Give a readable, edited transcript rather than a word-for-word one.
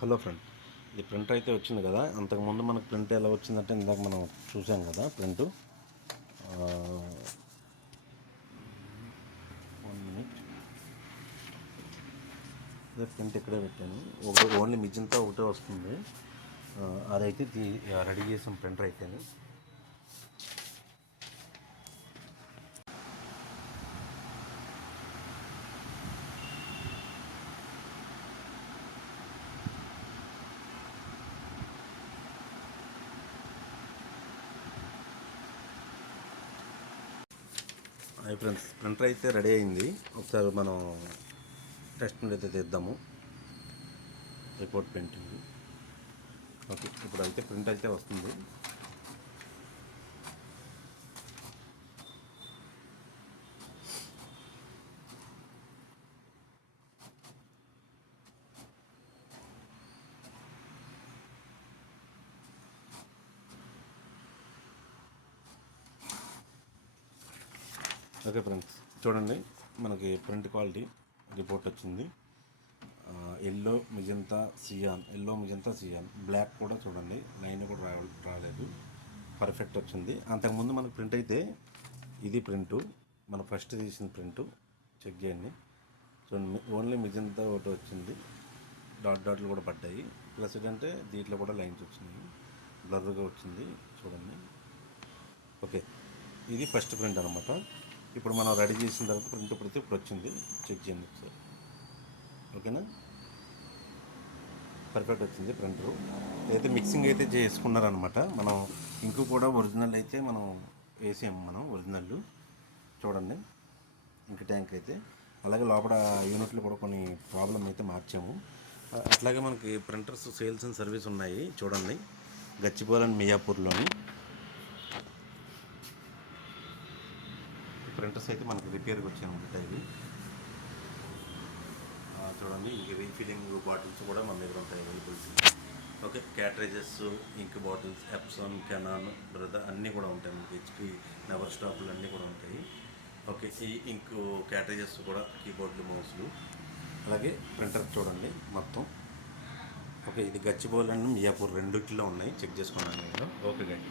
Hello friend, ఈ print అయితే వచ్చింది కదా. అంతకుముందు మనకు ప్రింట్ ఎలా వచ్చిందంటే ఇందాక మనం చూసాం కదా ప్రింట్. 1 minute, అదే ప్రింట్ ఇక్కడే పెట్టాను. ఓన్లీ మిజిన్తో ఒకటే వస్తుంది. అదైతే రెడీ చేసిన ప్రింటర్ అయితేనే. హాయ్ ఫ్రెండ్స్, ప్రింటర్ అయితే రెడీ అయింది. ఒకసారి మనం టెస్ట్ అయితే తీద్దాము. Report printing. ఓకే, ఇప్పుడు అయితే ప్రింట్ అయితే వస్తుంది. ఓకే ఫ్రెండ్స్, చూడండి మనకి ప్రింట్ క్వాలిటీ రిపోర్ట్ వచ్చింది. ఎల్లో మిజంతా సియాన్, బ్లాక్ కూడా చూడండి, లైన్ కూడా రాలేదు, పర్ఫెక్ట్ వచ్చింది. అంతకుముందు మనకు ప్రింట్ అయితే ఇది ప్రింటు, మన ఫస్ట్ తీసిన ప్రింటు చెక్ చేయండి. చూడండి, ఓన్లీ మిజంతా ఒకటి వచ్చింది, డాట్లు కూడా పడ్డాయి. ప్లస్ ఏంటంటే దీంట్లో కూడా లైన్స్ వచ్చినాయి, బ్లర్గా వచ్చింది చూడండి. ఓకే, ఇది ఫస్ట్ ప్రింట్ అనమాట. ఇప్పుడు మనం రెడీ చేసిన తర్వాత ప్రింట్ పడితే ఇప్పుడు వచ్చింది, చెక్ చేయండి ఒకసారి. ఓకేనా, పర్ఫెక్ట్ వచ్చింది ప్రింటరు. అయితే మిక్సింగ్ అయితే చేసుకున్నారనమాట. మనం ఇంకు కూడా ఒరిజినల్ అయితే మనం వేసాము, మనం ఒరిజినల్ చూడండి ఇంక ట్యాంక్ అయితే. అలాగే లోపల యూనిట్లు కూడా కొన్ని ప్రాబ్లం అయితే మార్చాము. అట్లాగే మనకి ప్రింటర్స్ సేల్స్ అండ్ సర్వీస్ ఉన్నాయి చూడండి, గచ్చిబౌలి అండ్ మియాపూర్లోని. ప్రింటర్స్ అయితే మనకి రిపేర్కి వచ్చాయన్నమాట ఇవి. చూడండి, ఇంక రీఫిలింగ్ బాటిల్స్ కూడా మన దగ్గర ఉంటాయి అవైలబిలిటీ. ఓకే, క్యాట్రేజెస్, ఇంక్ బాటిల్స్, ఎప్సాన్, కెనాన్, బ్రదర్ అన్నీ కూడా ఉంటాయి మనకి. హెచ్పి నెవర్ స్టాప్లు అన్నీ కూడా ఉంటాయి. ఓకే, ఈ ఇంక్ క్యాట్రేజెస్ కూడా, కీబోర్డులు, మౌస్లు, అలాగే ప్రింటర్ చూడండి మొత్తం. ఓకే, ఇది గచ్చిబౌలి అండ్ మియాపూర్ రెండిట్లో ఉన్నాయి, చెక్ చేసుకున్నాను నేను. Okay guys.